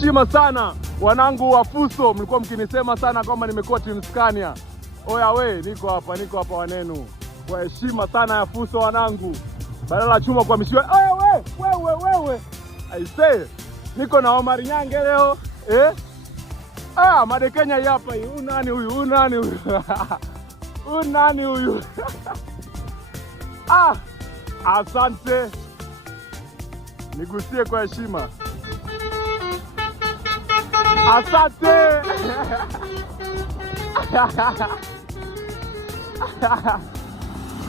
Heshima sana wanangu wa Fuso, mlikuwa mkinisema sana kwamba nimekuwa Team Scania. Oya we, niko hapa wanenu. Kwa heshima sana ya Fuso wanangu. Badala chuma kwa mishiwa. Oya wewe. I say, niko na Omar Nyange leo. Made Kenya hapa hii. Unani huyu? Asante. Nigusie kwa heshima. Asante.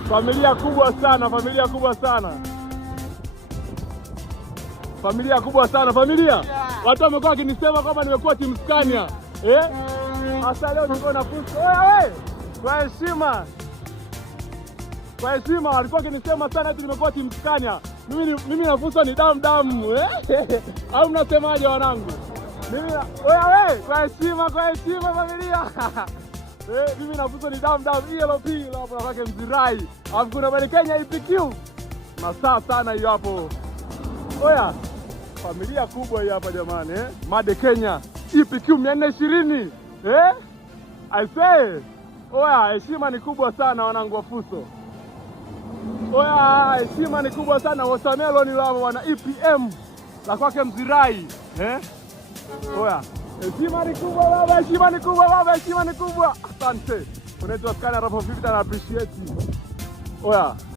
Familia kubwa sana. Watu wamekuwa wakinisema kwamba nimekuwa Team Scania. Hasa leo niko na Fuso. Oya we, kwa heshima walikuwa wakinisema sana eti nimekuwa Team Scania. Mimi na Fuso ni damu. Au mnasemaje wanangu? Oya we, kwa heshima familia. Mimi na Fuso ni damu ELP hapo na kwake Mzirai. Alafu kuna Made Kenya EPQ. Masaa sana hiyo hapo. Oya, familia kubwa hii hapa jamani, Made Kenya EPQ 420. I say, oya, heshima ni kubwa sana wanangu wa Fuso. Oya, heshima ni kubwa sana Watermelon wao wana EPM la kwake Mzirai. Oya, heshima ni kubwa baba. Asante. Unaitwa Scania Rapo 50 na appreciate. Oya.